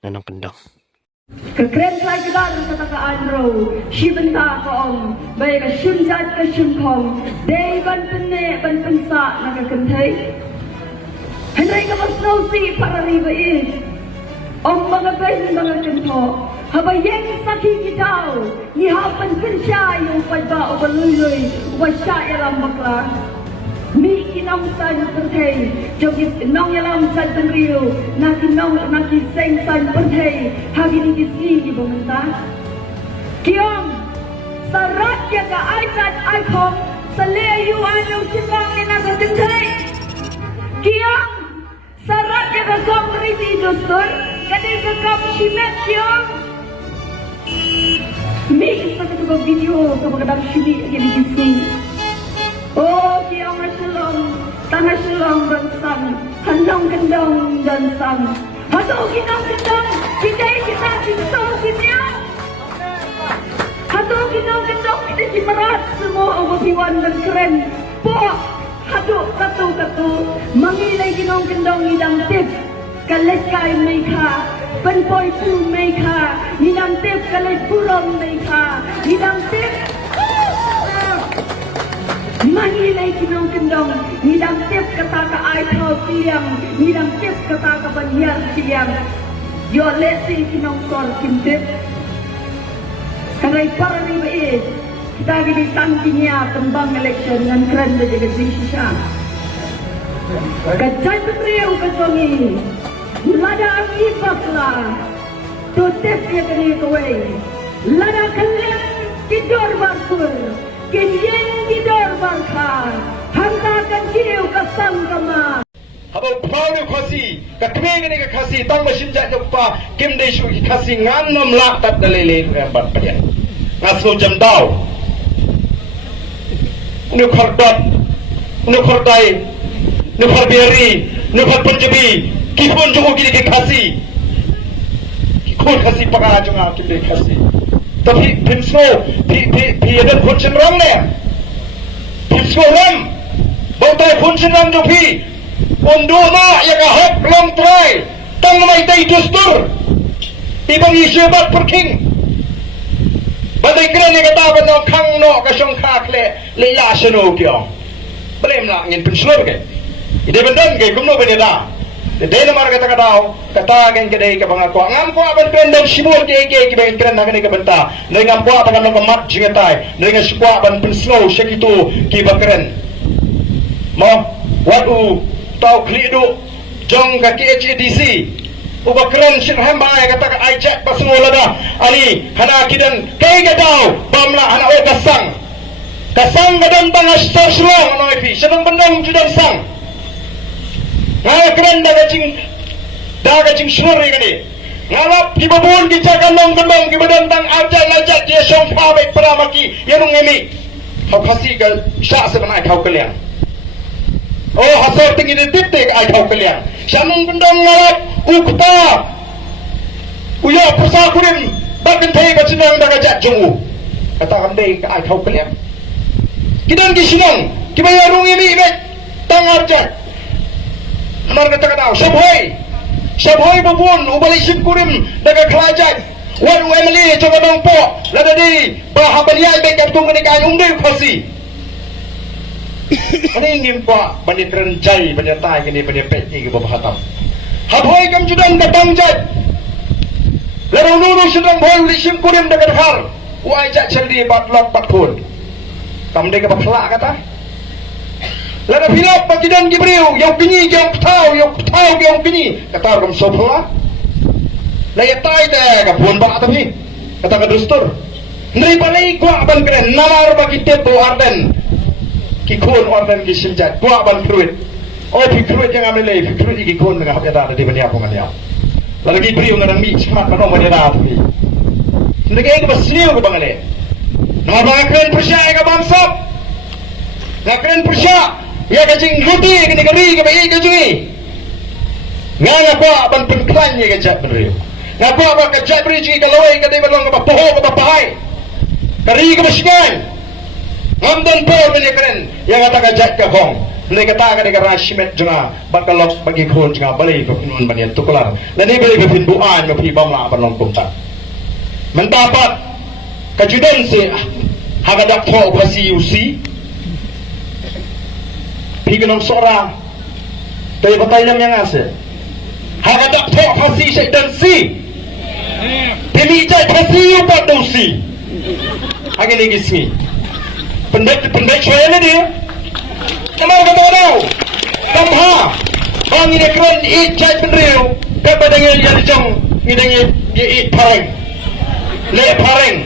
Nanang kendang. Kekeren lagi baru kata ke Andro, si benta ke om, baik ke sunjat ke sunkong, day ban penek ban pensak nak ke kentai. Henry ke masnausi para riba is, om mga ben mga kento, haba yang sakit kitau, ni hapan pensya yung pagba o baluluy, wasya yalam bakla. Mi kinong san perthei, jogit nong yalam san tenriu, naki nong naki seng san perthei, hagi ni kisi di bumenta. Kiong, sarat ya ka aikat aikong, saleyu anu simbang ina ka tenthei. Kiong, sarat ya ka kong riti dostor, kadai ka kong shimet kiong. Mi isa ka tuba video kapag shimi yang di kisi. Oh, kiong masyalong, tanah syalong dan sang, handong kendong dan sang. Hato kinong kendong, kita cinta kinyang. Hato kinong kendong, kita ciparat semua obat-iwan dan keren. Po, hato katu, mangilay kinong kendong idang tip. Kalekay may ka, penpoy pu may ka, idang tip kalay purong may ka, idang tip. Mangilay kinong kendong, nidang tip kata ka ay tau tiang, nidang tip kata ka banyar tiang. Yo lesi kinong sol kintip. Kanay para ni bait, kita gini tangkinya tembang election dengan keren dan jaga sisi siya. Kajay petriyaw kasongi, lada ang ipakla, tutip ya kani kaway, lada kalem tidor bakur. Kenyang didor bangka, hantakan kieu kasang kama. Habang pawai kasi, kakmeng ni kasi, tang masinjat pa, kim desu kasi ngan nom laktat dalele ngambat payan. Ngaso jam daw. Nukhar dot, nukhar tai, nukhar beri, nukhar punjabi, kipun jungo kini kasi. Kipun kasi pakara junga kim de kasi. Tapi pinso, ada kunci ram ne. Pinso ram, bautai kunci ram tu pi. Unduna yang ahap long try, tang mai tay dustur. Ibang isyabat perking. Badai keren yang kata benda kang no kasong kakle leya seno kyo. Belum nak ingin pinso ke? Ide bendan ke kumno beneda. Dede nomor kata kata kan kedai ke bangako ngam ko aban pendam sibur ke ben keren nak ni ke benta dengan ko aban nak mat jingatai dengan sibuk aban penslow segitu ki bakren mo wadu tau klidu jong ka KHDC ubakren sirham bae kata ai chat pasmola da ani hana kidan kai ka tau bamla hana o kasang gadan bangas terselong no ipi senang bendang judan sang. Ngala keren daga cing suri gini. Ngalap kibabun kicakan nong kembang kibadantang ajal lajat dia sompa baik peramaki yang ngemi. Kau kasih ke syak sebenarnya kau kalian. Oh hasor tinggi di titik kau kalian. Syanong kendong ngalap ukta. Uya persakurin batin tayi ke senang daga jat jungu. Katakan deh kau kalian. Kidan kisinong kibayarung ini baik tangar jat. Mereka kata, sabhoy babun, ubalik simkurim, daga kerajaan, wan Emily, coba bangpo, lada di, bahabaniyay, baik kartung ni kain umday kasi. Ano ingin pa, banit renjay, banit tay, gini, banit peti, babahatam. Habhoy kam judang datang jat, lada nunu sedang boy, ubalik simkurim, daga dekhar, uai jat cerdi, batlok, batkun. Kam dega bakla kata. Lada pilap bagidan gibriu yang pinyi yang pinyi kata rum sopla laya tai de ka pun ba tapi kata ka dustur nri balai gua ban kren nalar bagi tepo arden ki kun arden ki sinjat gua ban fruit oh pi fruit yang amle pi fruit ki kun nga hada di bani apa ngania lalu gibriu ngarang mi semat mano mani da tapi ndege ka basniu ka bangale nama bakren persya ka bamsap ngakren persya ya kacing ruti kini keri ke bayi kacungi nganga ko aban penklan ye kajat beri ngapa apa kajat beri ci kaloi ke dia belong ke poho ke bahai keri ke besingan ngamdan po kini keren yang kata kajat ke hong Mereka kata mereka rashimet juga bakalok bagi kon juga balai berpenuhan banyak tukular. Dan ini balai berpinduan berpi bangla berlong kumta. Mendapat kajudan si hagadak tho basi usi. Pigenong seorang dari batay lang yang asa. Hagadak tho basi si dan si. Pemijay basi upat dosi. Agak ni gismi. Pendek saya dia. Namar kata daw. Kamha. Ang inekron ijay penriu. Kepada yang jong ngidang i pareng. Le pareng.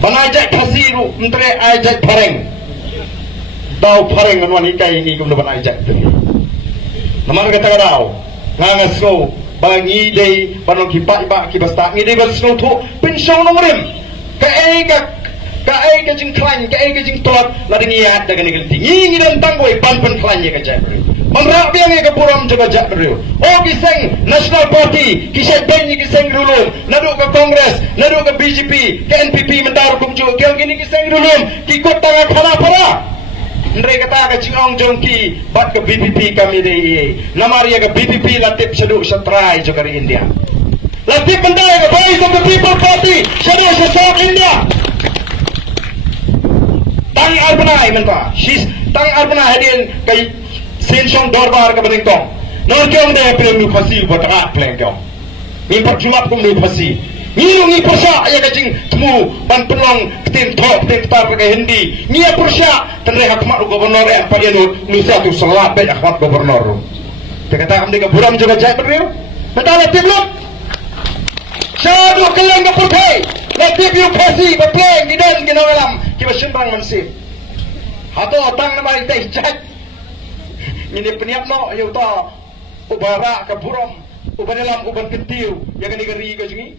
Bangajak pasiru mentre ajak pareng. Daw pareng anwan ikai ini kum ban ajak. Namar kata daw. Ngangas ko bang idei banong kipa iba kibasta ngidei bas no tu pensong nomrem. Kae ka jing klan, kae ka jing tolak lading iya dagan ngelti. Ingi dan tanggoy pan klan ye ka jabri. Manrak biang ye ka puram jaga jabri. O kiseng National Party, kisay benyi kiseng rulum, nadu ka Kongres, nadu ka BJP, ka NPP mendar kumjo, kyang gini kiseng rulum, kikot tanga khala para. Ndre kata ka jingong jongki bat ka BPP kami dei. Namari ka BPP latip sadu satrai jaga India. Latip mendar ka Voice of the People Party, sadu sa South India. Tang Arbanai menta, she's tang Arbanai hadin kay Sensong Dorbar ka beningtong. Non kyong de film nu phasi bata pleng kyong. Min perjumat kum nu phasi. Ngi persa ya kajing temu ban penong tim top tim tar ka Hindi. Ngi persa tanre hakmat gubernur en palianu nu satu salat be hakmat gubernur. Kata kam de ka buram juga jai bereu. Betala timlot. Sadu keleng ka putih. Letip yu phasi ba pleng gidan ginawalam. Kiba simbang mansip. Hato tang nama itay chat. Ini peniap no yau ta ubara ka buram uban dalam uban kentiu yang ni gari ka jungi